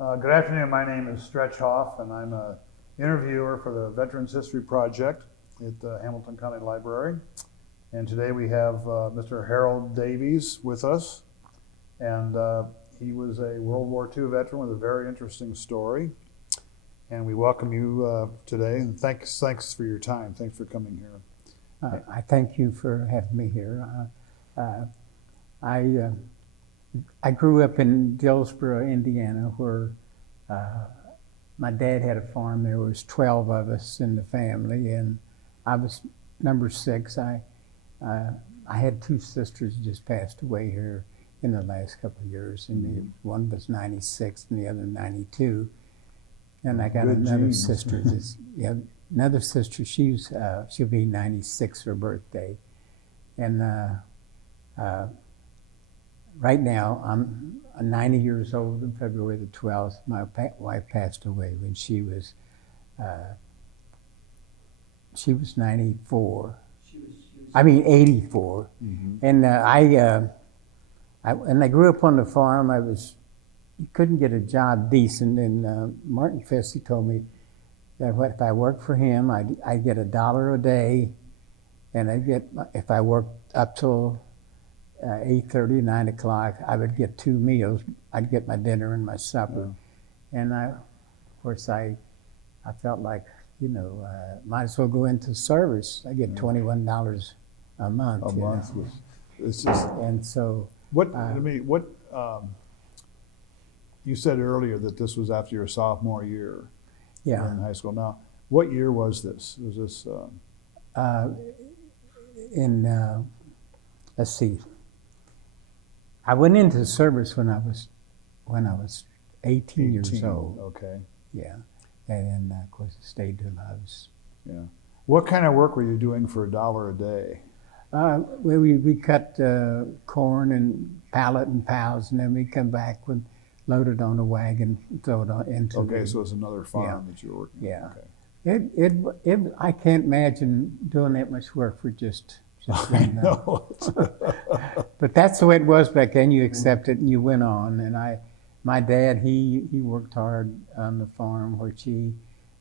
Good afternoon. My name is Stretch Hoff, and I'm an interviewer for the Veterans History Project at the Hamilton County Library. And today we have Mr. Harold Davies with us. And he was a World War II veteran with a very interesting story. And we welcome you today. And thanks for your time. Thanks for coming here. I thank you for having me here. I grew up in Dillsboro, Indiana, where my dad had a farm. There was 12 of us in the family, and I was number 6. I had 2 sisters who just passed away here in the last couple of years, and one was 96 and the other 92. And I got another sister. Another sister. She'll be 96 her birthday, and right now I'm 90 years old. On February the 12th, my wife passed away when she was 94. I mean 84. And when I grew up on the farm, you couldn't get a job decent. And Martin Fessy told me that if I worked for him, I'd get $1 a day, and if I worked up till 8:30, 9 o'clock, I would get 2 meals. I'd get my dinner and my supper. And of course, I felt like, might as well go into service. I get $21 a month. A month. It's just, and so you said earlier that this was after your sophomore year. Yeah. In high school. Now, what year was this? Was this? Let's see. I went into service when I was 18 years old. Okay. Yeah, and of course I stayed till I was. Yeah. What kind of work were you doing for $1 a day? We cut corn and pallet and pals, and then we come back with loaded on a wagon, throw it into. Okay, so it's another farm that you're working. Yeah. Okay. I can't imagine doing that much work for just I know. But that's the way it was back then. You accept it and you went on. And my dad, he worked hard on the farm, which he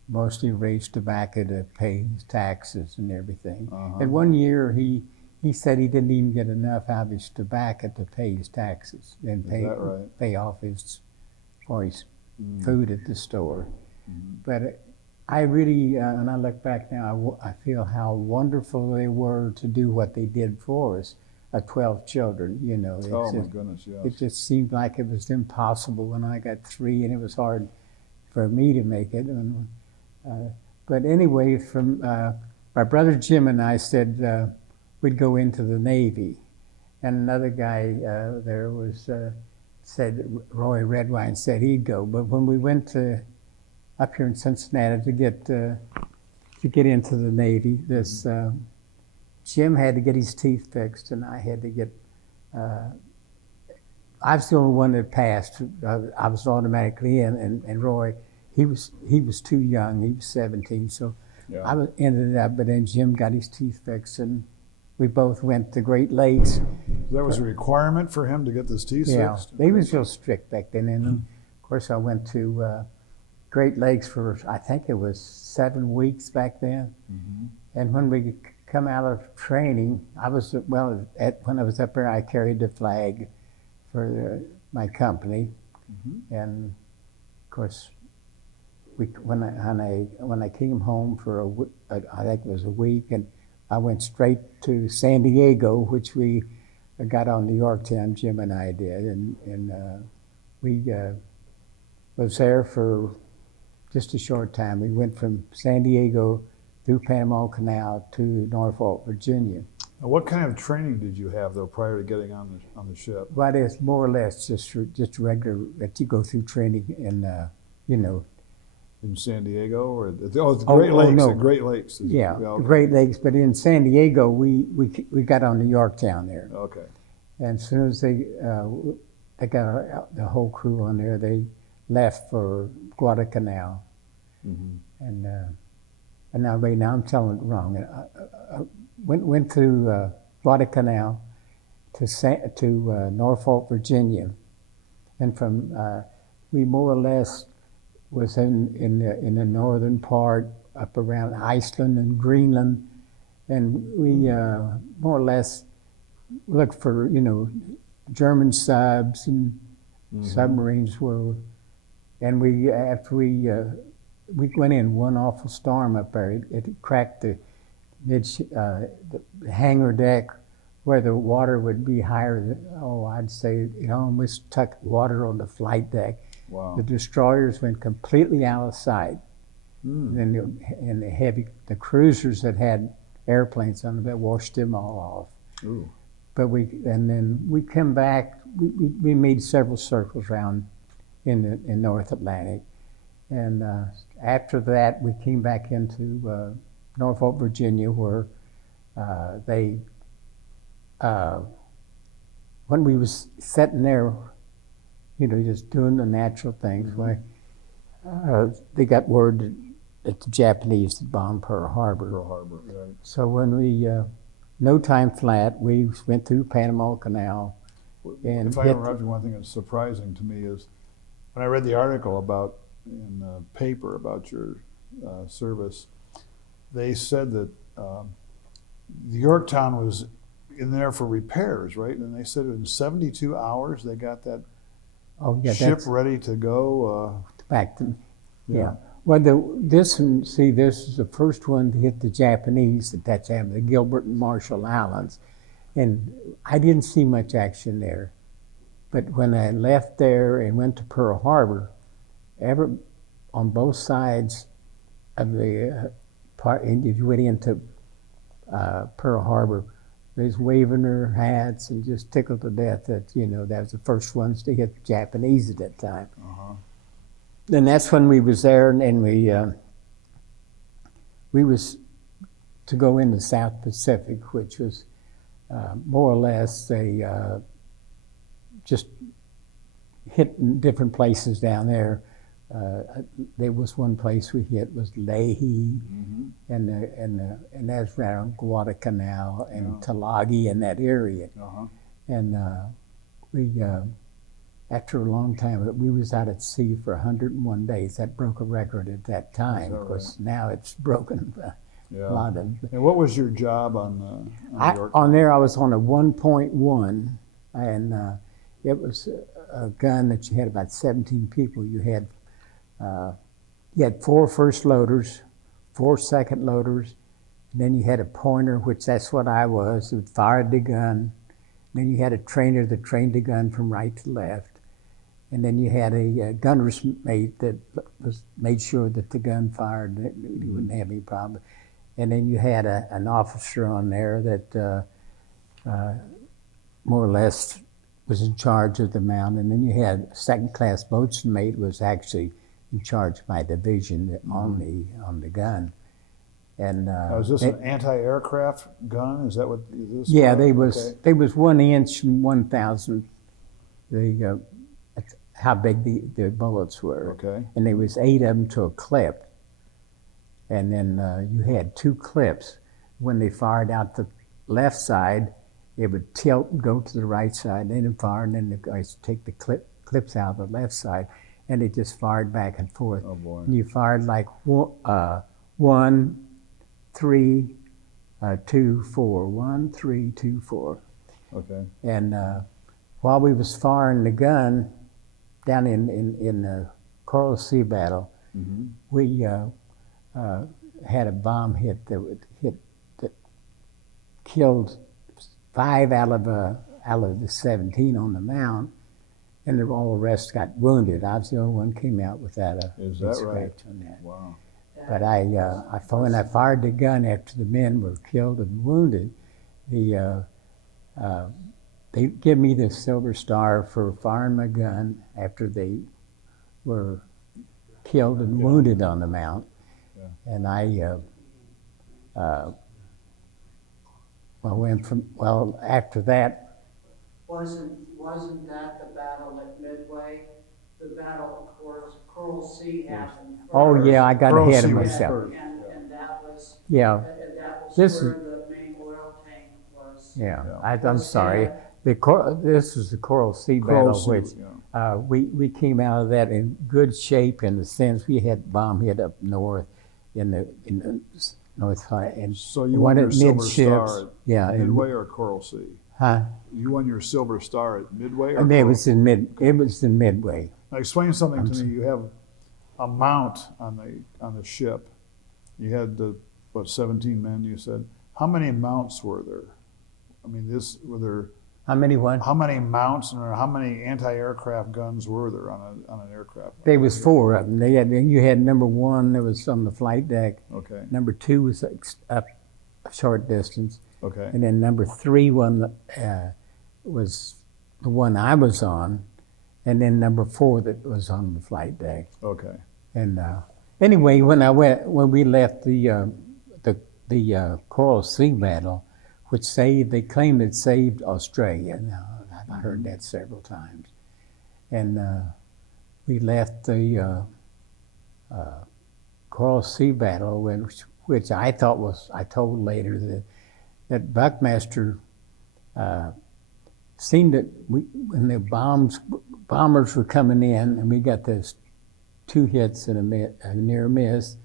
mostly raised tobacco to pay his taxes and everything. And one year he said he didn't even get enough out of his tobacco to pay his taxes and pay off his food at the store. But I really, when I look back now, I feel how wonderful they were to do what they did for us, 12 children, Oh my goodness, yes. It just seemed like it was impossible when I got 3, and it was hard for me to make it. But anyway, my brother Jim and I said we'd go into the Navy. And another guy there said, Roy Redwine said he'd go. But when we went up here in Cincinnati to get into the Navy, this Jim had to get his teeth fixed, and I had to get. I was the only one that passed. I was automatically in, and Roy, he was too young. He was 17, so I ended up. But then Jim got his teeth fixed, and we both went to Great Lakes. That was a requirement for him to get his teeth fixed? Yeah, they was real strict back then. And of course, I went to Great Lakes for, I think it was 7 weeks back then. And when we come out of training, when I was up there, I carried the flag for my company. And of course, when I came home for I think it was a week, and I went straight to San Diego, which we got on the Yorktown, Jim and I did, and we was there for just a short time. We went from San Diego through Panama Canal to Norfolk, Virginia. Now, what kind of training did you have though prior to getting on the ship? Well, it's more or less just regular that you go through training in, In San Diego, or the Great Lakes? No. The Great Lakes. Yeah, okay. Great Lakes. But in San Diego, we got on the Yorktown there. Okay. And as soon as they got the whole crew on there, they left for Guadalcanal. And now I'm telling it wrong. Went through Guadalcanal to Norfolk, Virginia, and from we more or less was in the northern part, up around Iceland and Greenland, and we more or less looked for, German subs and submarines were, and after we went in one awful storm up there. It cracked the hangar deck where the water would be higher than, I'd say it almost took water on the flight deck. Wow. The destroyers went completely out of sight. And the cruisers that had airplanes on them washed them all off. Ooh. But then we come back. We made several circles around in North Atlantic, and after that we came back into Norfolk, Virginia, where when we was sitting there, just doing the natural things, they got word that the Japanese had bombed Pearl Harbor. Right. So when we no time flat, we went through Panama Canal. And if I interrupt you, one thing that's surprising to me is when I read the article in the paper about your service, they said that the Yorktown was in there for repairs, right? And they said in 72 hours they got that ship ready to go. Back to, yeah. Well, this is the first one to hit the Japanese at that time, the Gilbert and Marshall Islands. And I didn't see much action there. But when I left there and went to Pearl Harbor, on both sides of the part, and if you went into Pearl Harbor, there's waving their hats and just tickled to death that, that was the first ones to hit the Japanese at that time. And that's when we was there, and we was to go into the South Pacific, which was more or less just hitting different places down there. There was one place we hit was Leahy, and that's around Guadalcanal and Tulagi in that area. And we, after a long time, we was out at sea for 101 days. That broke a record at that time. Of course, now it's broken. A lot of. And what was your job on on there? I was on a 1.1, and it was a gun that you had about 17 people. You had 4 first loaders, 4 second loaders, and then you had a pointer, which that's what I was, who fired the gun. Then you had a trainer that trained the gun from right to left. And then you had a gunner's mate that made sure that the gun fired, that you wouldn't have any problem. And then you had an officer on there that more or less was in charge of the mount. And then you had a second-class boatswain mate was actually in charge of my division on the gun. And is this an anti-aircraft gun? Is that what this? Yeah, they was 1 inch and 1,000. How big the bullets were. Okay. And there was 8 of them to a clip. And then you had 2 clips. When they fired out the left side, it would tilt and go to the right side, then it fired, and then the guys would take the clips out of the left side, and it just fired back and forth. Oh boy. And you fired like 1, 3, 2, 4, 1, 3, 2, 4. Okay. And while we was firing the gun down in the Coral Sea battle, we had a bomb hit that killed 5 out of the 17 on the mount, and all the rest got wounded. I was the only one came out without a scratch on that. Wow. But when I fired the gun after the men were killed and wounded, they give me the Silver Star for firing my gun after they were killed and wounded on the mount. Yeah. And after that. Wasn't that the battle at Midway? The battle, of course, Coral Sea happened first. Oh yeah, I got ahead of Sea was myself. first. And that was This where the main oil tank was. I'm sorry. This was the Coral Sea battle, which we came out of that in good shape in the sense we had bomb hit up north in the north side and So you one won your at Silver midships. Star at Yeah, and, Midway or Coral Sea? huh? You won your Silver Star at Midway or And Coral? it was in Midway. Now explain something to I'm me. You have a mount on the ship. You had 17 men. You said. How many mounts were there? I mean, were there? How many one? How many mounts or how many anti-aircraft guns were there on an aircraft? There was 4 of them. You had number 1 that was on the flight deck. Okay. Number 2 was up a short distance. Okay. And then number 3 was the one I was on, and then number 4 that was on the flight deck. Okay. And anyway, when we left the Coral Sea battle, which they claimed it saved Australia. Now, I've heard that several times. And we left the Coral Sea battle, which I told later that Buckmaster seen that when the bombers were coming in, and we got those 2 hits and a near miss,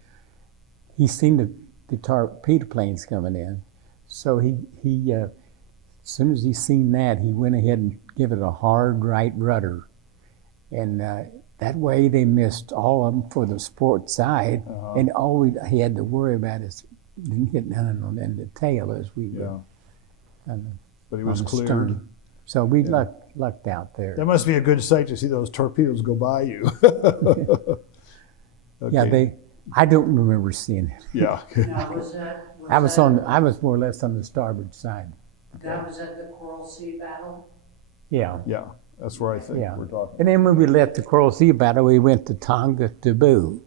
he seen the torpedo planes coming in. So he as soon as he seen that, he went ahead and give it a hard right rudder. And that way they missed all of them for the sport side. And all he had to worry about is didn't hit none of them in the tail as we were But he was on the cleared. stern. So we lucked out there. That must be a good sight to see those torpedoes go by you. Yeah, I don't remember seeing it. Yeah. Now, I was more or less on the starboard side. that was at the Coral Sea battle? Yeah. Yeah. That's where I think Yeah. we're talking. And then when we left the Coral Sea battle, we went to Tonga, Taboo.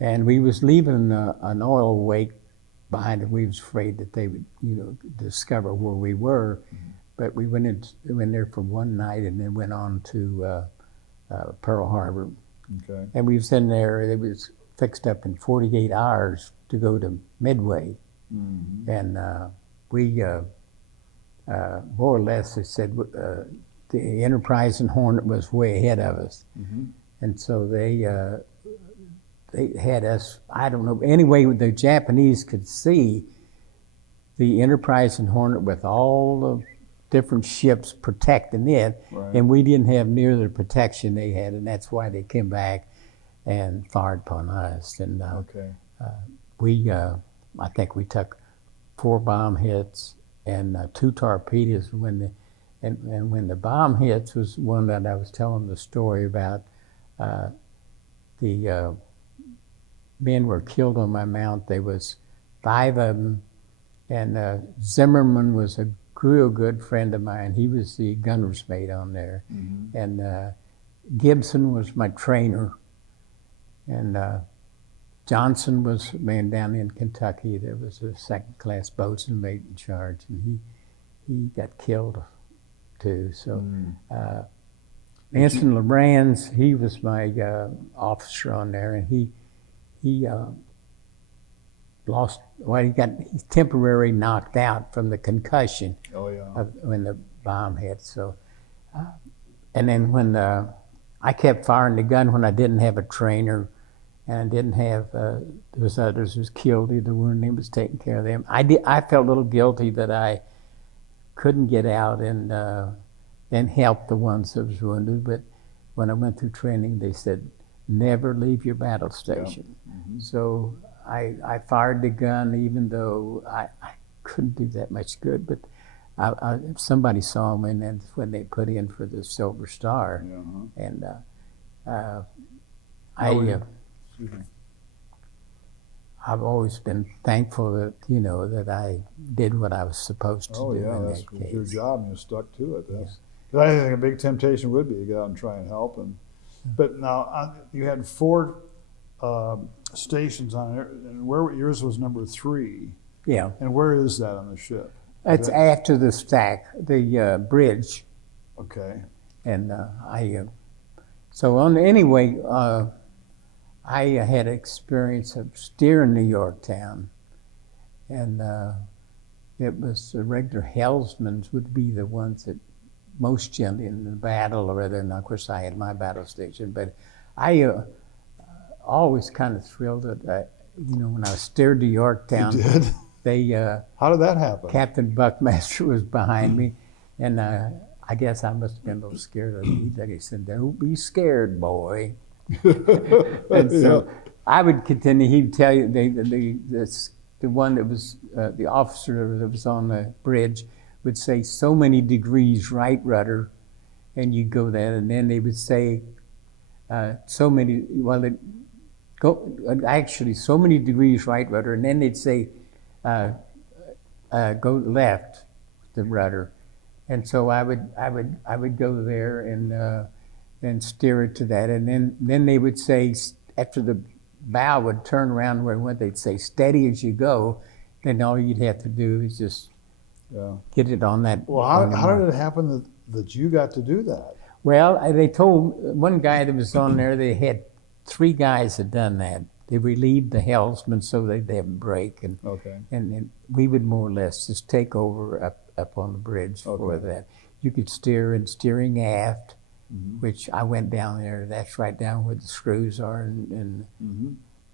And we was leaving an oil wake behind, and we was afraid that they would, discover where we were. Mm-hmm. But we went there for one night and then went on to Pearl Harbor. Okay. And we was in there, it was fixed up in 48 hours to go to Midway. Mm-hmm. And we, more or less, they said the Enterprise and Hornet was way ahead of us. Mm-hmm. And so they had us, I don't know, anyway, the Japanese could see the Enterprise and Hornet with all the different ships protecting it, Right. and we didn't have near the protection they had, and that's why they came back and fired upon us. And Okay. I think we took 4 bomb hits and 2 torpedoes. When the bomb hits was one that I was telling the story about. The men were killed on my mount. There was 5 of them, and Zimmerman was a real good friend of mine. He was the gunner's mate on there. Mm-hmm. And Gibson was my trainer. And Johnson was a man down in Kentucky. There was a second-class boatswain mate in charge, and he got killed too. So Anson LeBrands, he was my officer on there, and he lost. Well, he's temporarily knocked out from the concussion when the bomb hit. So, and then when I kept firing the gun when I didn't have a trainer, and I didn't have there was others who was killed, either wounded, was taking care of them. I felt a little guilty that I couldn't get out and help the ones that was wounded. But when I went through training, they said never leave your battle station. Yeah. Mm-hmm. So I fired the gun, even though I couldn't do that much good. But somebody saw me, and that's when they put in for the Silver Star. Yeah. And Excuse me. I've always been thankful that that I did what I was supposed to do in That's that case. your job, and you stuck to it. That's. Because I think a big temptation would be to get out and try and help. But now you had 4 stations on it, and where yours was number 3. Yeah. And where is that on the ship? It's after the stack, the bridge. Okay. And I had experience of steering the Yorktown, and it was the regular helmsmen would be the ones that most gently in the battle, or rather, and of course I had my battle station, but I always kind of thrilled that, when I was steered to You Yorktown, did? they, How did that happen? Captain Buckmaster was behind me, and I guess I must have been a little scared. He said, "Don't be scared, boy." And so I would continue. He'd tell you the one that was the officer that was on the bridge would say so many degrees right rudder, and you go there, and then they would say so many. Well, it go actually so many degrees right rudder, and then they'd say go left the rudder, and so I would go there and steer it to that, and then they would say after the bow would turn around where it went, they'd say steady as you go. Then all you'd have to do is just get it on that. Well, how did it happen that you got to do that? Well, they told one guy that was on there, they had 3 guys had done that. They relieved the helmsman so they'd have a break, and we would more or less just take over up on the bridge for that. You could steer and steering aft, which I went down there. That's right down where the screws are,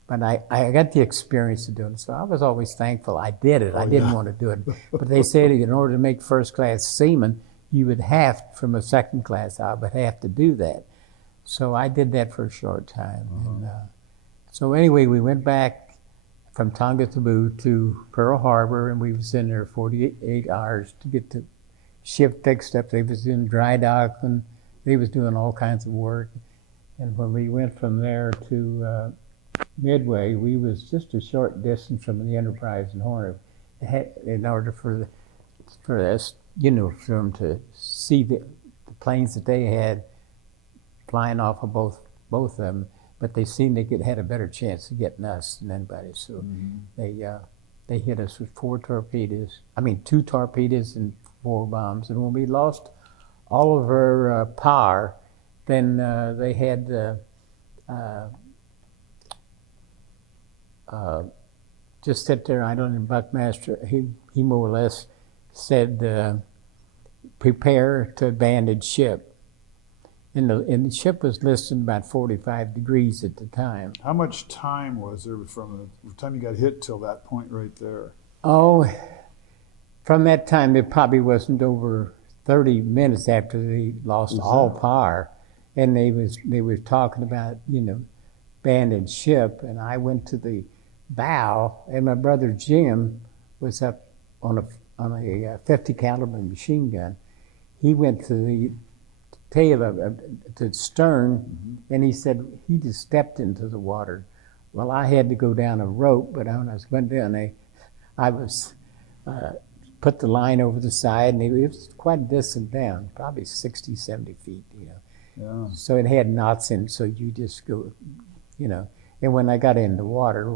but I got the experience of doing it, so I was always thankful I did it. I didn't want to do it, but they said in order to make first class seaman, you would have, from a second class, I would have to do that. So I did that for a short time. And, so anyway, we went back from Tongataboo to Pearl Harbor, and we was in there 48 hours to get the ship fixed up. They was in dry dock, and they was doing all kinds of work. And when we went from there to Midway, we was just a short distance from the Enterprise and Hornet. In order for us, for them to see the planes that they had flying off of both of them, but they seen they had a better chance of getting us than anybody. So they hit us with 2 torpedoes and 4 bombs. And when we lost all of our power, then they had just sit there. I don't know, Buckmaster, he more or less said, prepare to abandon ship. And the ship was listed about 45 degrees at the time. How much time was there from the time you got hit till that point right there? Oh, from that time, it probably wasn't over 30 minutes after they lost all power. And they were talking about, abandoned ship. And I went to the bow, and my brother Jim was up on a 50 caliber machine gun. He went to the tail of the stern, and he said he just stepped into the water. Well, I had to go down a rope, but when I went down, I was put the line over the side, and it was quite a distance down, probably 60, 70 feet, Yeah. So it had knots in, so you just go, And when I got in the water,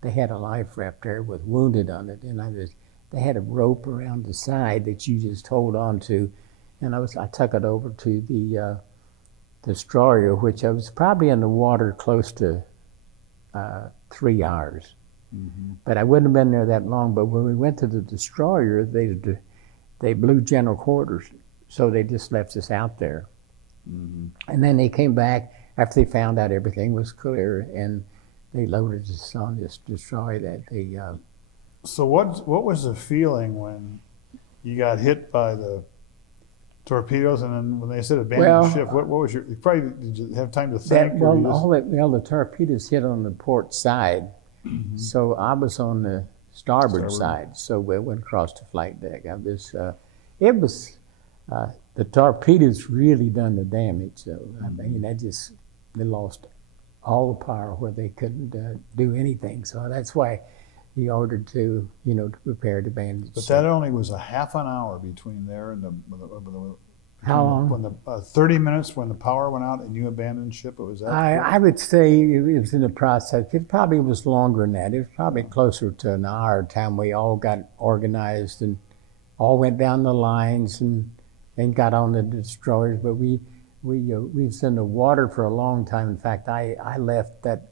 they had a life raft there with wounded on it, and they had a rope around the side that you just hold on to. And I took it over to the destroyer, which I was probably in the water close to 3 hours. But I wouldn't have been there that long. But when we went to the destroyer, they blew general quarters, so they just left us out there. And then they came back after they found out everything was clear, and they loaded us on this destroyer that they. So what was the feeling when you got hit by the torpedoes, and then when they said abandoned ship, what was your? Did you have time to think? The torpedoes hit on the port side, so I was on the starboard side. So we went across the flight deck. The torpedoes really done the damage. So I mean, they lost all the power where they couldn't do anything. So that's why he ordered to prepare to abandon. But that only was a half an hour between there and the how long? When the 30 minutes when the power went out and you abandoned ship. It was that. I would say it was in the process. It probably was longer than that. It was probably closer to an hour time. We all got organized and all went down the lines and got on the destroyers. But we was in the water for a long time. In fact, I left that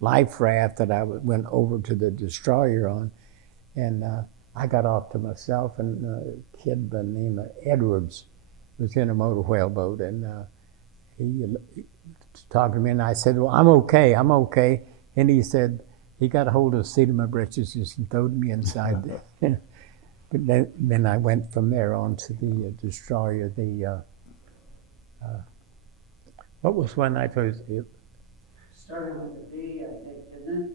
life raft that I went over to the destroyer on, and I got off to myself, and a kid by the name of Edwards was in a motor whaleboat, and he was talking to me, and I said, well, I'm okay. And he said, he got a hold of the seat of my britches and throwed me inside there. But then I went from there on to the destroyer, what was one I was, Started with a D, I think, didn't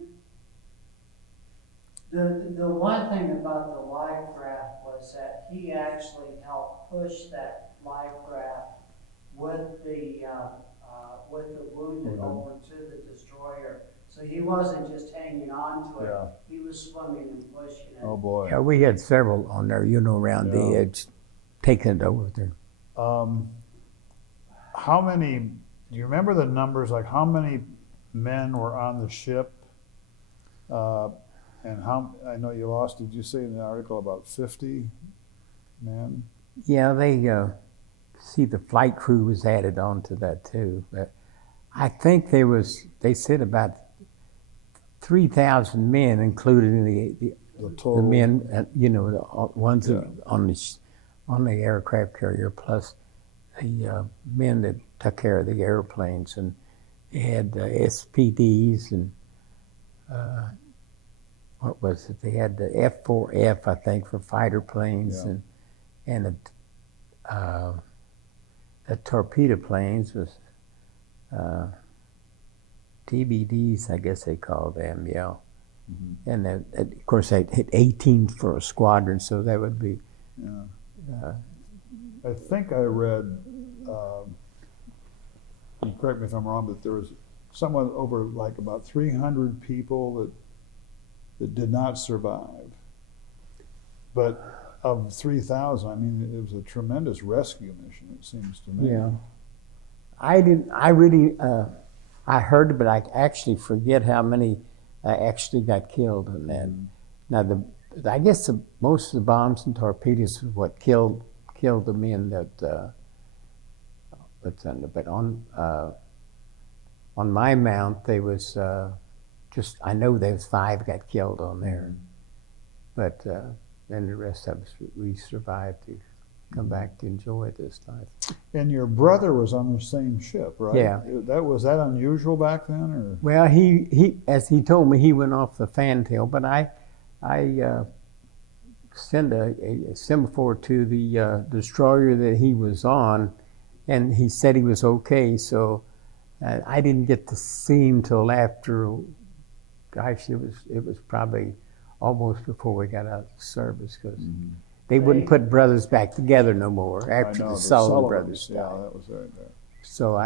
it? The one thing about the life raft was that he actually helped push that life raft with the wounded over to the destroyer. So he wasn't just hanging on to it, Yeah. he was swimming and pushing it. Oh, boy. yeah, we had several on there, around the Yeah. edge, taking it over there. How many, do you remember the numbers, like how many men were on the ship? And how, I know you lost, did you say in the article about 50 men? Yeah, see, the flight crew was added on to that too. But I think they said about 3,000 men, including The the total? men, the ones Yeah. on the aircraft carrier, plus the men that took care of the airplanes, and they had SPDs and what was it? They had the F-4F, I think, for fighter planes, Yeah. and the torpedo planes was TBDs, I guess they called them, yeah. Mm-hmm. And of course, they hit 18 for a squadron, so that would be. Yeah. I think I read, you correct me if I'm wrong, but there was someone over like about 300 people that did not survive. But of 3,000, I mean, it was a tremendous rescue mission, it seems to me. Yeah. I heard it, but I actually forget how many actually got killed in that. Now, I guess most of the bombs and torpedoes was what killed the men that what's under. But on my mount, there was I know there was 5 got killed on there, but then the rest of us, we survived to come back to enjoy this life. And your brother was on the same ship, right? Yeah. Was that unusual back then, or? Well, he as he told me, he went off the fantail, but I sent a semaphore to the destroyer that he was on, and he said he was okay. So I didn't get to see him till after. Gosh, it was probably almost before we got out of service, because they wouldn't put brothers back together no more after I know, the Sullivan brothers died. Yeah, that was right there. So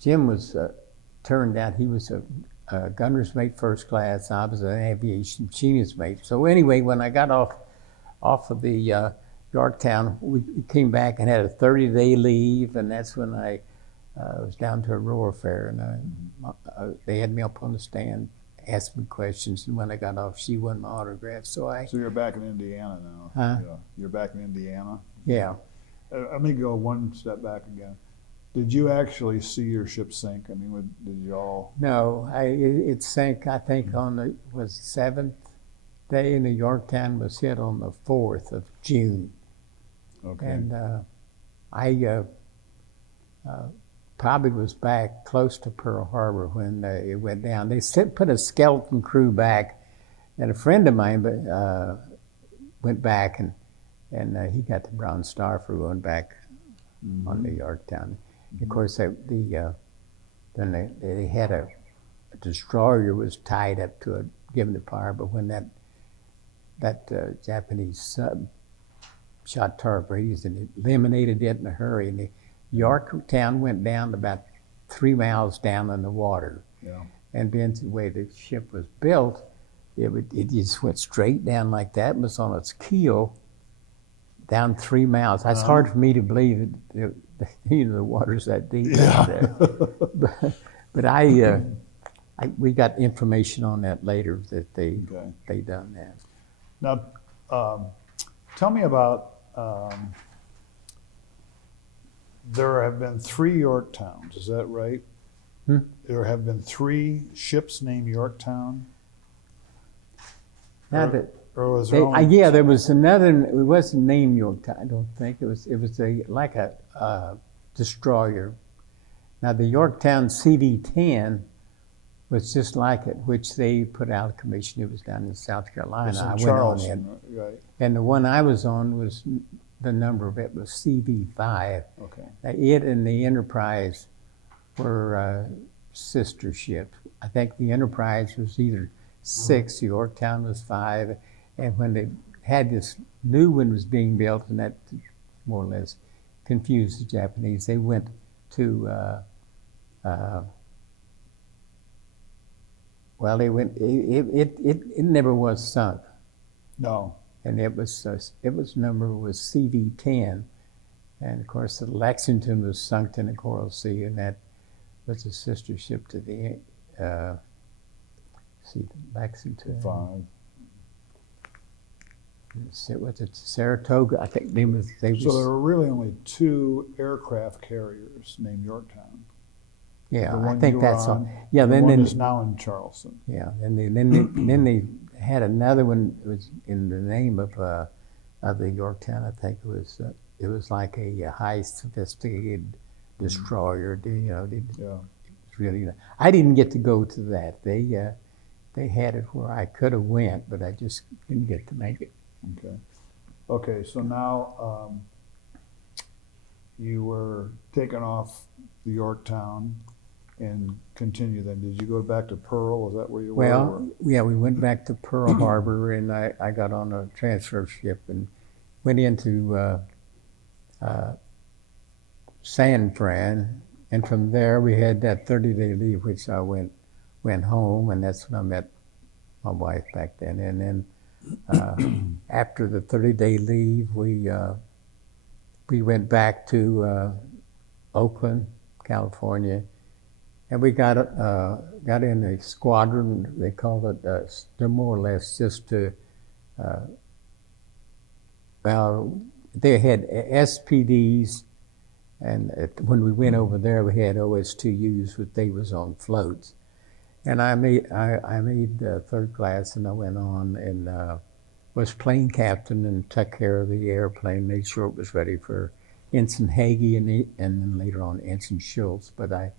Jim was turned out, he was a gunner's mate first class. I was an aviation machinist mate. So anyway, when I got off of the Yorktown, we came back and had a 30-day leave, and that's when I was down to a rower fair, and they had me up on the stand, asked me questions, and when I got off, she won my autograph. So you're back in Indiana now. Huh? Yeah. You're back in Indiana. Yeah. Let me go one step back again. Did you actually see your ship sink? I mean, did you all? No, it sank, I think, on the 7th day, and the Yorktown was hit on the 4th of June. Okay. And I probably was back close to Pearl Harbor when it went down. They put a skeleton crew back, and a friend of mine went back, and he got the Bronze Star for going back on the Yorktown. Of course, then they had a destroyer was tied up to it, given the power, but when that Japanese sub shot torpedoes and it eliminated it in a hurry, and the Yorktown went down about 3 miles down in the water. Yeah. And then the way the ship was built, it just went straight down like that, and was on its keel down 3 miles. It's hard for me to believe that the water's that deep. Yeah. But we got information on that later that they done that. Now, tell me about. There have been 3 Yorktowns. Is that right? There have been 3 ships named Yorktown. Now that Or was there only? yeah, there was another. It wasn't named Yorktown. I don't think it was. It was like a destroyer. Now the Yorktown CV-10 was just like it, which they put out of commission. It was down in South Carolina. It's in I went Charleston, on it, right? and the one I was on was the number of it was CV-5. Okay. Now, it and the Enterprise were sister ships. I think the Enterprise was either 6, the Yorktown was 5, and when they had this new one was being built, and that more or less confused the Japanese, they went to well, they went. It never was sunk, No. and it was number was CV-10, and of course the Lexington was sunk in the Coral Sea, and that was a sister ship to the the Lexington. 5. It was at Saratoga. I think they was. So there were really only 2 aircraft carriers named Yorktown. Yeah, The I one think you were that's all. on, Yeah, and the then one is now in Charleston. yeah, then they had another one. It was in the name of the Yorktown. I think it was like a high sophisticated destroyer. Yeah. It's really. I didn't get to go to that. They had it where I could have went, but I just didn't get to make it. Okay. Okay. So now you were taken off the Yorktown and continue. Then did you go back to Pearl? Was that where you were? Well, yeah, we went back to Pearl Harbor, and I got on a transfer ship and went into San Fran, and from there we had that 30-day leave, which I went home, and that's when I met my wife back then. And then after the 30-day leave, we went back to Oakland, California, and we got in a squadron. They called it. They're more or less just to. Well, they had SPDs, and when we went over there, we had OS2Us, but they was on floats. And I made third class, and I went on and was plane captain and took care of the airplane, made sure it was ready for Ensign Hagee and then later on Ensign Schultz. But I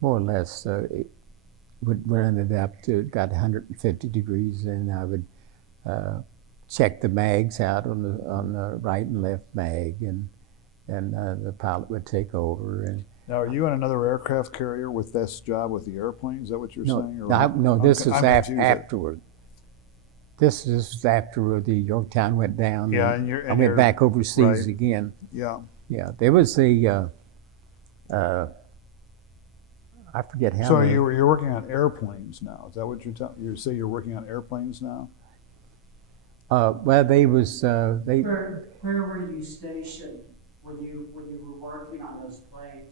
more or less would run it up to got 150 degrees, and I would check the mags out on the right and left mag, and the pilot would take over. And Now, are you on another aircraft carrier with this job with the airplane? Is that what you're saying? Or no, this is I'm confused. afterward. This is after the Yorktown went down. Yeah, and and I went back overseas right. again. Yeah. Yeah, there was a. I forget how. So many. you're working on airplanes now. Is that what you're telling? You say you're working on airplanes now? Well, they was they. Where were you stationed when you were working on those planes?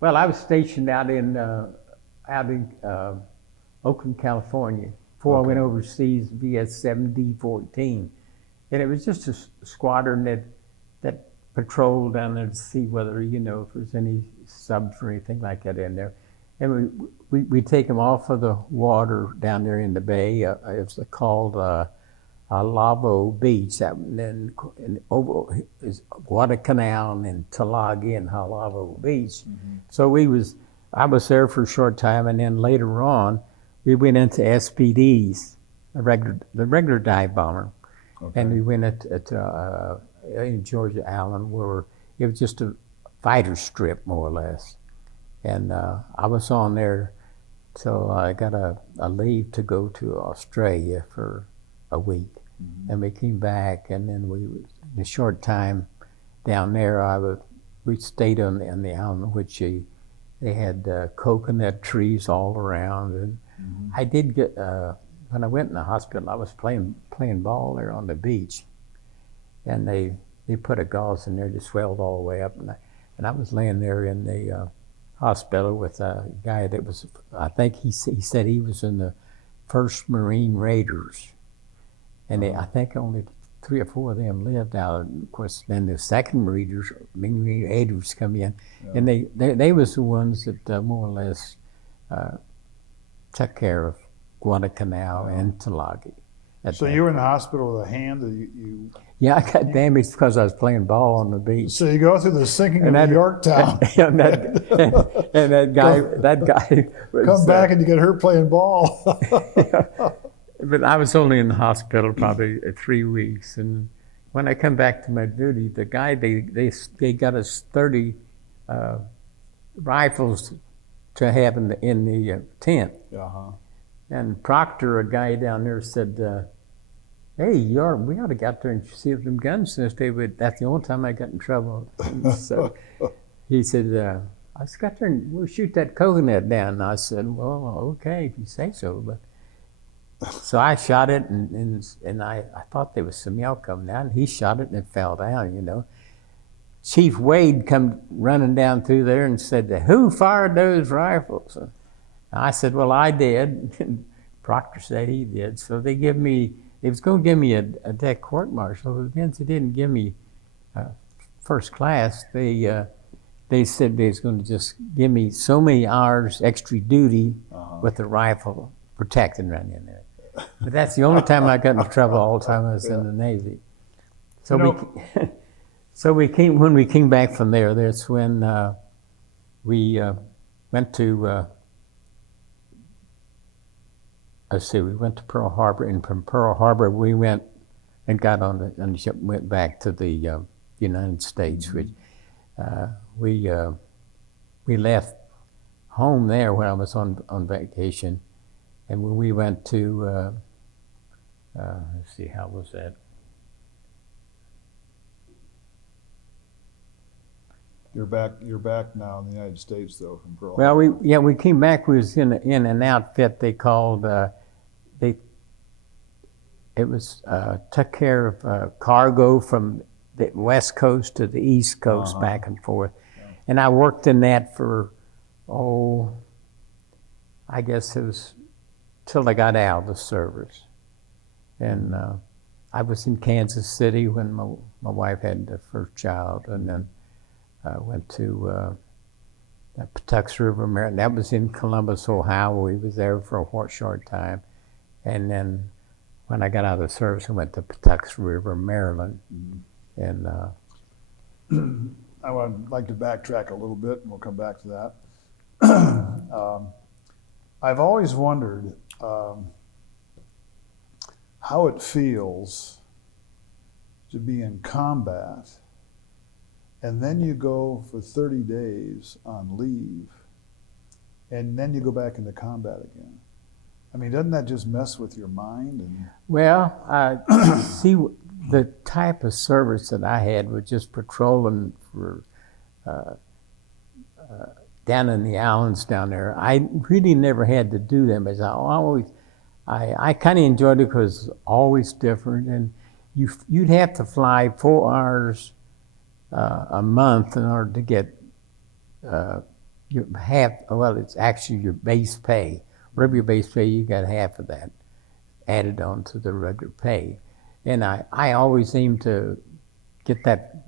Well, I was stationed out in Oakland, California. Before I went overseas, VS-7D-14, and it was just a squadron that patrolled down there to see whether if there's any subs or anything like that in there, and we take them off of the water down there in the bay. It was called Lavo Beach, and then over is Guadalcanal and then Talaga and Lavo Beach. Mm-hmm. So I was there for a short time, and then later on, we went into SPDs, the regular dive bomber, and we went in Georgia Allen, where it was just a fighter strip more or less, and I was on there till I got a leave to go to Australia for a week, and we came back, and then in a short time down there, we stayed on the island, which they had coconut trees all around, and I did get when I went in the hospital, I was playing ball there on the beach, and they put a gauze in there that swelled all the way up, and I was laying there in the hospital with a guy that was, I think he said he was in the 1st Marine Raiders, and I think only 3 or 4 of them lived out. Of course, then the 2nd Marine Raiders come in, and they was the ones that more or less took care of Guadalcanal and Tulagi. So you were in the hospital with a hand that you Yeah, I got damaged because I was playing ball on the beach. so you go through the sinking of the Yorktown. and that guy was, Come back and you get hurt playing ball. but I was only in the hospital probably 3 weeks, and when I come back to my duty, the guy they got us 30 rifles to have in the tent, and Proctor, a guy down there, said, "Hey, we ought to get out there and see if them guns since they would." That's the only time I got in trouble. So he said, "Let's go out there and we'll shoot that coconut down." And I said, "Well, okay, if you say so." But so I shot it, and I thought there was some yell coming out, and he shot it and it fell down. You know, Chief Wade come running down through there and said, "Who fired those rifles?" And I said, "Well, I did." And Proctor said he did. So they was going to give me a deck court martial, but since they didn't give me first class, they said they was going to just give me so many hours extra duty with the rifle protecting running in there. But that's the only time I got in trouble all the time I was in the Navy. So when we came back from there, that's when we went to we went to Pearl Harbor, and from Pearl Harbor we went and got on the ship and went back to the United States, which we left home there when I was on vacation, and when we went to let's see, how was that? You're back now in the United States, though, from Pearl Well, Harbor. we came back. We was in an outfit they called took care of cargo from the West Coast to the East Coast, back and forth, and I worked in that for I guess it was till I got out of the service, and I was in Kansas City when my wife had the first child, and then I went to Patuxent River, Maryland. That was in Columbus, Ohio. We was there for a short time. And then when I got out of the service, I went to Patuxent River, Maryland. And I would like to backtrack a little bit, and we'll come back to that. I've always wondered how it feels to be in combat, and then you go for 30 days on leave, and then you go back into combat again. I mean, doesn't that just mess with your mind? Well, see, the type of service that I had was just patrolling for down in the islands down there. I really never had to do them, as I kind of enjoyed it because it was always different, and you'd have to fly 4 hours a month in order to get it's actually your base pay. Whatever your base pay, you got half of that added on to the regular pay. And I always aimed to get that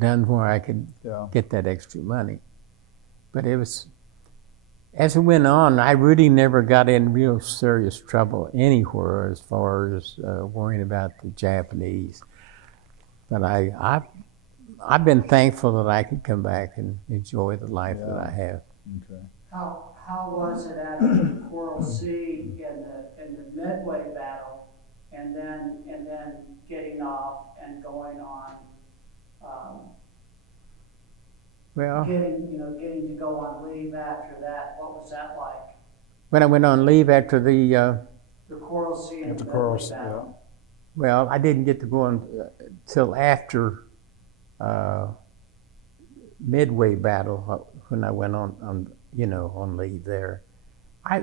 done where I could get that extra money. But it was, as it went on, I really never got in real serious trouble anywhere as far as worrying about the Japanese. But I've been thankful that I could come back and enjoy the life that I have. Okay. How was it at the Coral Sea in the Midway battle, and then getting off and going on, getting to go on leave after that? What was that like? When I went on leave after the Coral Sea and the Coral Midway Sea, battle. well, I didn't get to go on till after Midway battle when I went on leave there. I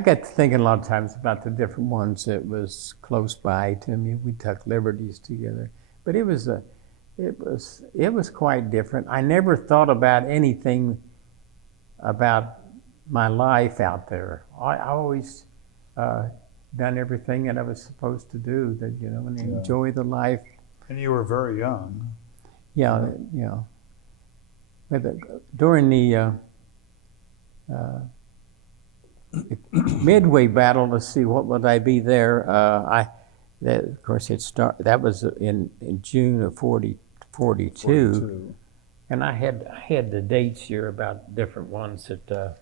got to thinking a lot of times about the different ones that was close by to me. We took liberties together, but it was quite different. I never thought about anything about my life out there. I always done everything that I was supposed to do, and enjoy the life. And you were very young. Yeah. But during the Midway battle, let's see, what would I be there? Of course, that was in June of 42. 42. And I had the dates here about different ones that.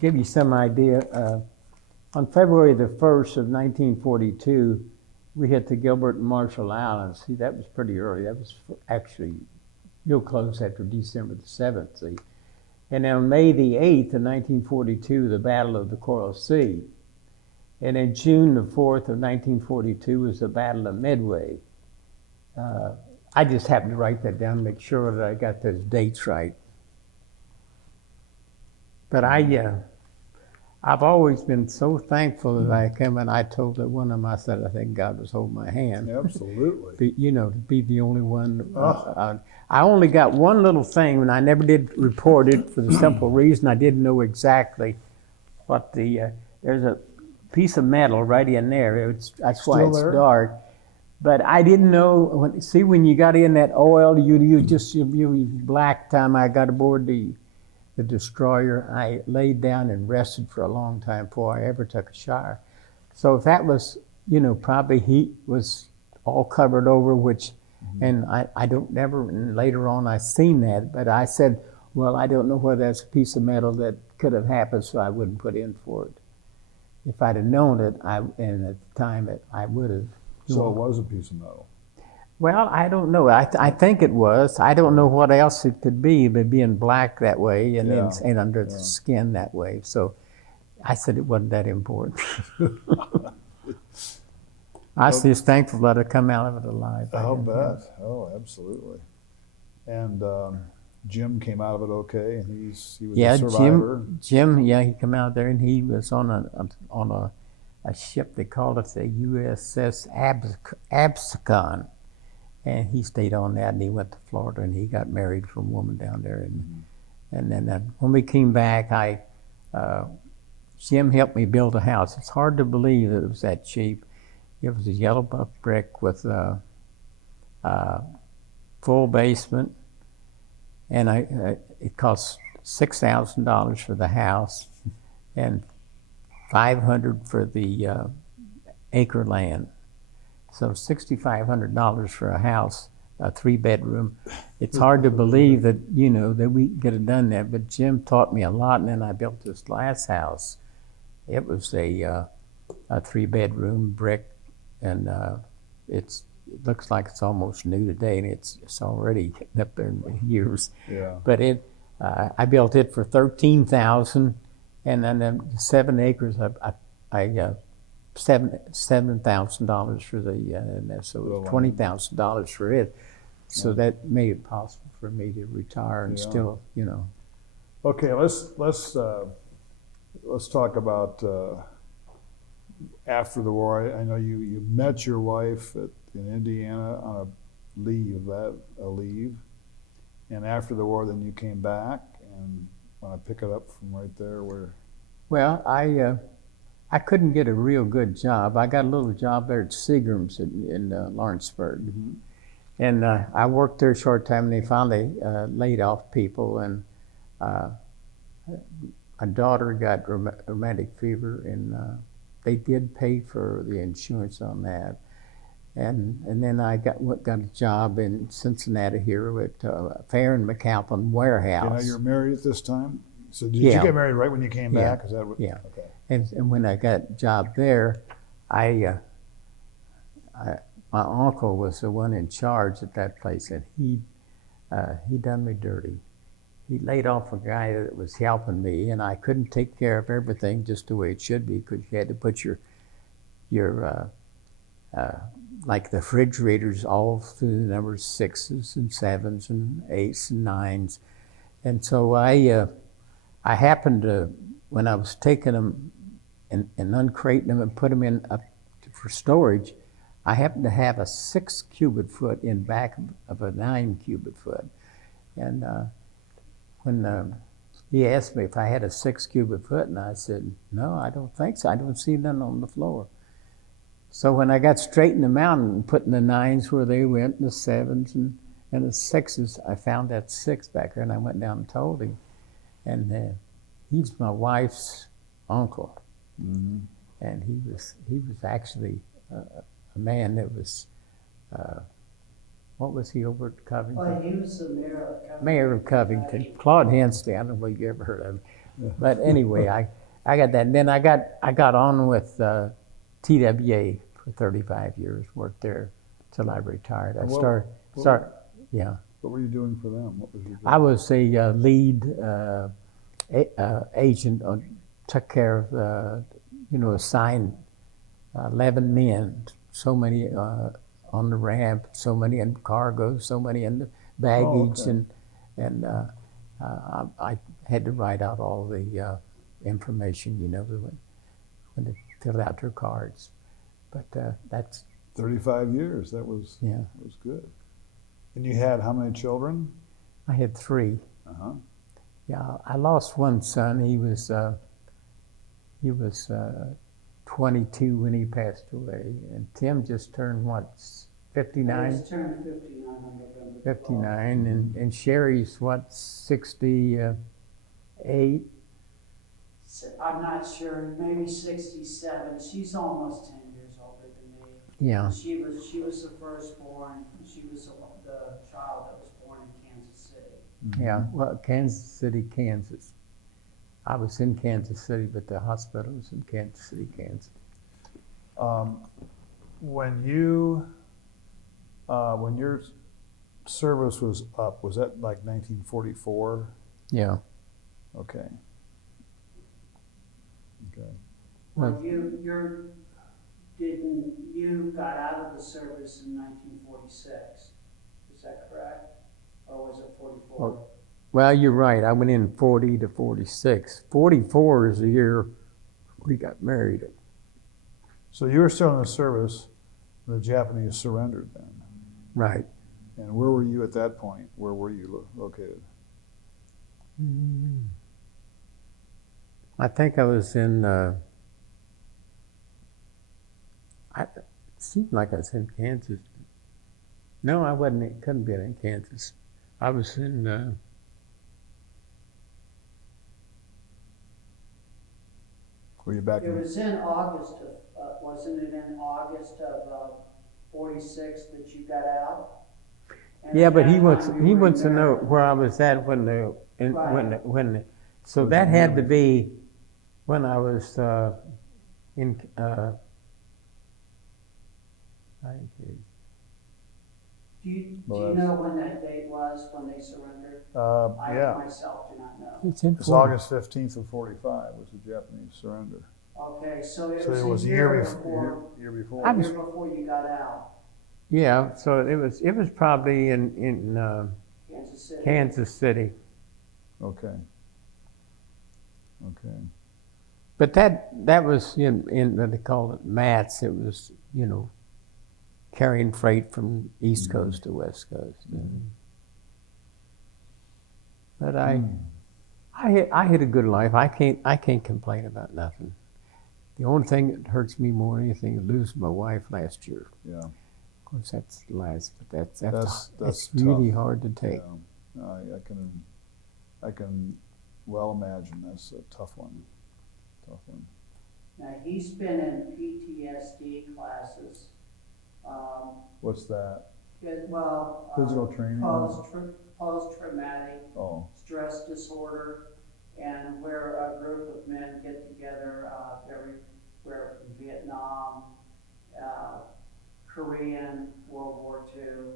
Give you some idea. On February the 1st of 1942, we hit the Gilbert and Marshall Islands. See, that was pretty early. That was actually real close after December the 7th. See, and on May the 8th of 1942, the Battle of the Coral Sea. And in June the 4th of 1942 was the Battle of Midway. I just happened to write that down to make sure that I got those dates right. But I've always been so thankful that I came and I told one of them, I said, I think God was holding my hand. Absolutely. To be the only one. I only got one little thing, and I never did report it for the simple reason I didn't know exactly what there's a piece of metal right in there. That's why it's dark. But I didn't know, when you got in that oil, you black time I got aboard the destroyer, I laid down and rested for a long time before I ever took a shower. So if that was, probably heat was all covered over, which, and I don't never, and later on I seen that, but I said, well, I don't know whether that's a piece of metal that could have happened, so I wouldn't put in for it. If I'd have known it, and at the time I would have. So it was a piece of metal. Well, I don't know. I think it was. I don't know what else it could be, but being black that way and under the skin that way. So I said it wasn't that important. I was just thankful that I come out of it alive. I'll bet. Oh, absolutely. And Jim came out of it okay, and he was a survivor. Jim, he came out there, and he was on a ship. They called it the USS Absecon. And he stayed on that, and he went to Florida, and he got married from a woman down there. And then when we came back, Jim helped me build a house. It's hard to believe that it was that cheap. It was a yellow buff brick with a full basement, and it cost $6,000 for the house, and $500 for the acre land. So $6,500 for a house, a 3-bedroom. It's hard to believe that, that we could have done that, but Jim taught me a lot, and then I built this last house. It was a 3-bedroom brick, and it looks like it's almost new today, and it's already up there in years. Yeah. But I built it for $13,000, and then the 7 acres, I $7,000 for so $20,000 for it. So that made it possible for me to retire and still, Okay, let's talk about after the war. I know you met your wife in Indiana on a leave, and after the war, then you came back. And want to pick it up from right there where? Well, I couldn't get a real good job. I got a little job there at Seagram's in Lawrenceburg. And I worked there a short time, and they finally laid off people. And a daughter got rheumatic fever, and they did pay for the insurance on that. And then I got a job in Cincinnati here at Fair and McAlpin Warehouse. You're married at this time? So did you get married right when you came back? Is that what, yeah. Okay. And when I got a job there, my uncle was the one in charge at that place, and he done me dirty. He laid off a guy that was helping me, and I couldn't take care of everything just the way it should be, because you had to put your like the refrigerators all through the numbers 6s and 7s and 8s and 9s. And so I happened to, when I was taking them and uncrating them and put them in up for storage, I happened to have a 6 cubic foot in back of a 9 cubic foot. And when he asked me if I had a 6 cubic foot, and I said, no, I don't think so. I don't see none on the floor. So when I got straightened them out and putting the 9s where they went, and the 7s and the 6s, I found that 6 back there, and I went down and told him. And he's my wife's uncle, and he was actually a man that was, what was he over at Covington? Well, he was the mayor of Covington. Mayor of Covington, Claude Hensley. I don't know if you ever heard of him, but anyway, I got that. And then I got on with TWA for 35 years. Worked there till I retired. I started. Yeah. What were you doing for them? What was your job? I was a lead agent. Took care of assigned 11 men. So many on the ramp, so many in cargo, so many in the baggage, and I had to write out all the information, when they filled out their cards. But that's 35 years. That was good. And you had how many children? I had 3. Uh-huh. Yeah, I lost one son. He was 22 when he passed away, and Tim just turned 59? He's turned 59 on November 12th. 59, and Sherry's 68? I'm not sure, maybe 67. She's almost 10 years older than me. Yeah. She was the firstborn. She was the child that was born in Kansas City. Yeah, well, Kansas City, Kansas. I was in Kansas City, but the hospital was in Kansas City, Kansas. When your service was up, was that like 1944? Yeah. Okay. Well, you got out of the service in 1946. Is that correct? Or was it 44? Well, you're right. I went in 40 to 46. 44 is the year we got married. So you were still in the service. The Japanese surrendered then. Right. And where were you at that point? Where were you located? I think I was in. It seemed like I was in Kansas. No, I wasn't. It couldn't be in Kansas. I was in. Were you back It in? was in August of, wasn't it in August of 46 that you got out? And Yeah, at but that he wants time you were to know married. where I was at when Right. so that had to be when I was in. Do you Well, know when that date was, when they surrendered? I Yeah. myself do not know. It's in It's 40. August 15th of 45 was the Japanese surrender. Okay, so it So was it was a a year year before, before. a year before you got out, Yeah, so it was probably in Kansas City. Kansas City. Okay. Okay. But that was in what they call it MATS. It was carrying freight from East Coast to West Coast. But I had a good life. I can't complain about nothing. The only thing that hurts me more than anything is losing my wife last year. Yeah. Of course, that's lies, but That's that's really tough. hard to take. Yeah. I can well imagine that's a tough one. Tough one. Now, he's been in PTSD classes. What's that? Physical training? Post-traumatic Oh. stress disorder, and where a group of men get together, everywhere from Vietnam, Korean, World War II,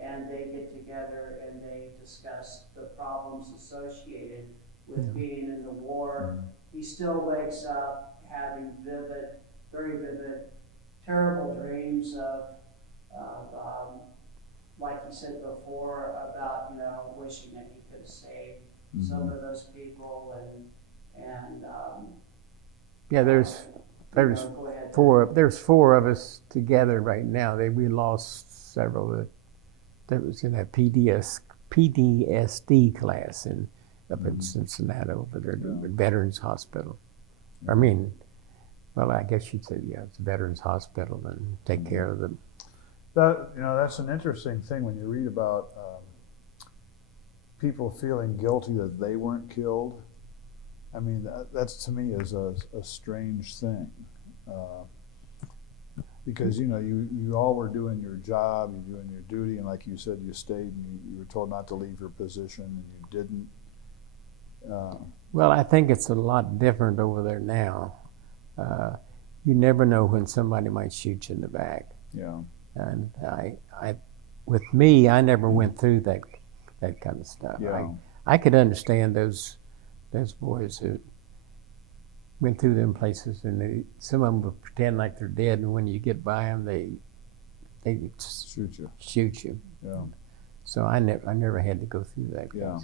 and they get together and they discuss the problems associated with being in the war. He still wakes up having very vivid, terrible dreams of like you said before, about wishing that he could have saved some of those people, and Yeah, there's go ahead. There's 4 of us together right now. We lost several. That was in that PTSD class up in Cincinnati over there, the Veterans Hospital. I mean, Well, I guess you'd say, yeah, it's a veterans hospital and take care of them. That's an interesting thing when you read about people feeling guilty that they weren't killed. I mean, that's to me is a strange thing. Because you all were doing your job, you're doing your duty, and like you said, you stayed and you were told not to leave your position, and you didn't. Well, I think it's a lot different over there now. You never know when somebody might shoot you in the back. Yeah. And with me, I never went through that kind of stuff. Yeah. I could understand those boys who went through them places, and some of them would pretend like they're dead, and when you get by them, they shoot you. Yeah. So I never had to go through that. Yeah.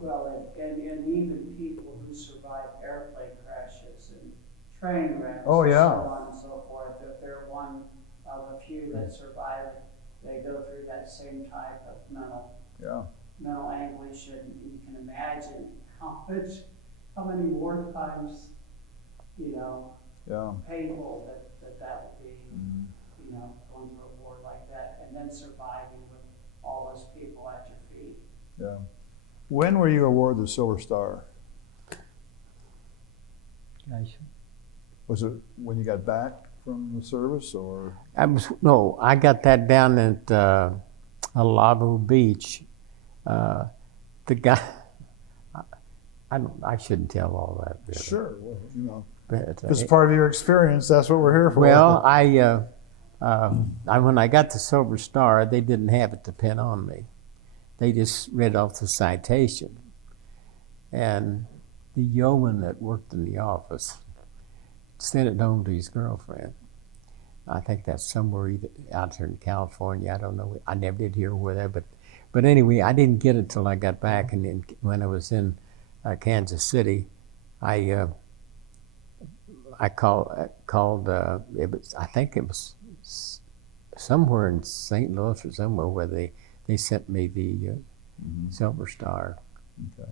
Well, and even people who survive airplane crashes and train wrecks. Oh, yeah. And so on and so forth. If they're one of a few that survive it, they go through that same type of mental anguish, and you can imagine how many wartimes, painful that would be, going through a war like that, and then surviving with all those people at your feet. Yeah. When were you awarded the Silver Star? Was it when you got back from the service, or? I got that down at Alavo Beach. The guy, I shouldn't tell all that. Really. Sure. Well, But, it's part of your experience. That's what we're here for. Well, when I got the Silver Star, they didn't have it to pin on me. They just read off the citation. And the yeoman that worked in the office sent it home to his girlfriend. I think that's somewhere either out there in California. I don't know. I never did hear where that, but anyway, I didn't get it till I got back. And then when I was in Kansas City, I called. I think it was somewhere in St. Louis or somewhere where they sent me the Silver Star. Okay.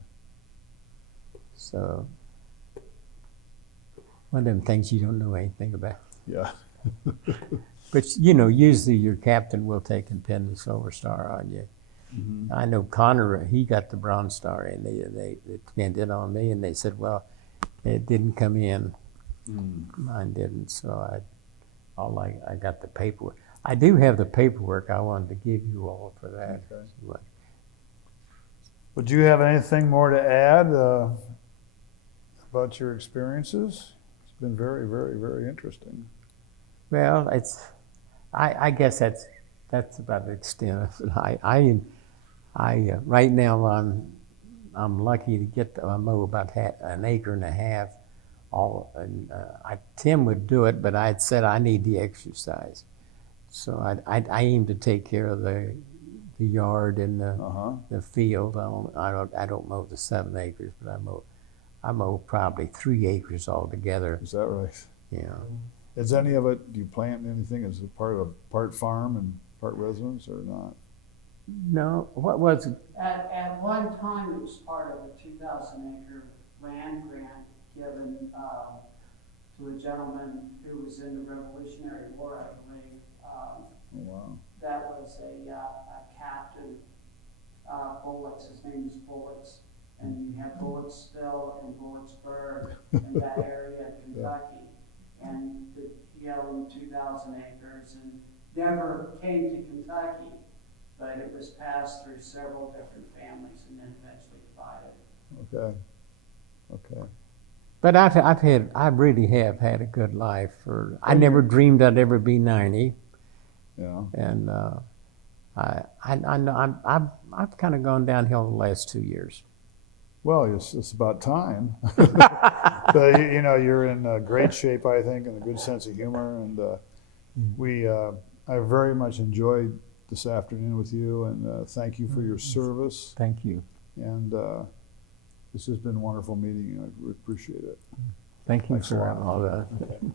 So one of them things you don't know anything about. Yeah. But usually your captain will take and pin the Silver Star on you. Mm-hmm. I know Connor, he got the Bronze Star, and they pinned it on me, and they said, well, it didn't come in. Mine didn't, so I got the paperwork. I do have the paperwork. I wanted to give you all for that. Okay. Would you have anything more to add about your experiences? It's been very, very, very interesting. Well, I guess that's about the extent of it. I right now I'm lucky to get I mow about an acre and a half. Tim would do it, but I'd said I need the exercise, so I aim to take care of the yard and the field. I don't mow the 7 acres, but I mow probably 3 acres altogether. Is that right? Yeah. Is any of it? Do you plant anything? Is it part farm and part residence, or not? No. What was it? At one time, it was part of a 2,000-acre land grant given to a gentleman who was in the Revolutionary War, I believe. Oh, wow. That was a captain, Bullets. His name is Bullets, and you have Bulletsville and Bulletsburg in that area of Kentucky. And he owned 2,000 acres and never came to Kentucky, but it was passed through several different families and then eventually divided. Okay. But I really have had a good life. I never dreamed I'd ever be 90. Yeah. And I know I've kind of gone downhill the last 2 years. Well, it's about time. But you're in great shape, I think, and a good sense of humor. And I very much enjoyed this afternoon with you, and thank you for your service. Thank you. And this has been a wonderful meeting, and I appreciate it. Thank you Thanks a for lot. all that. Okay.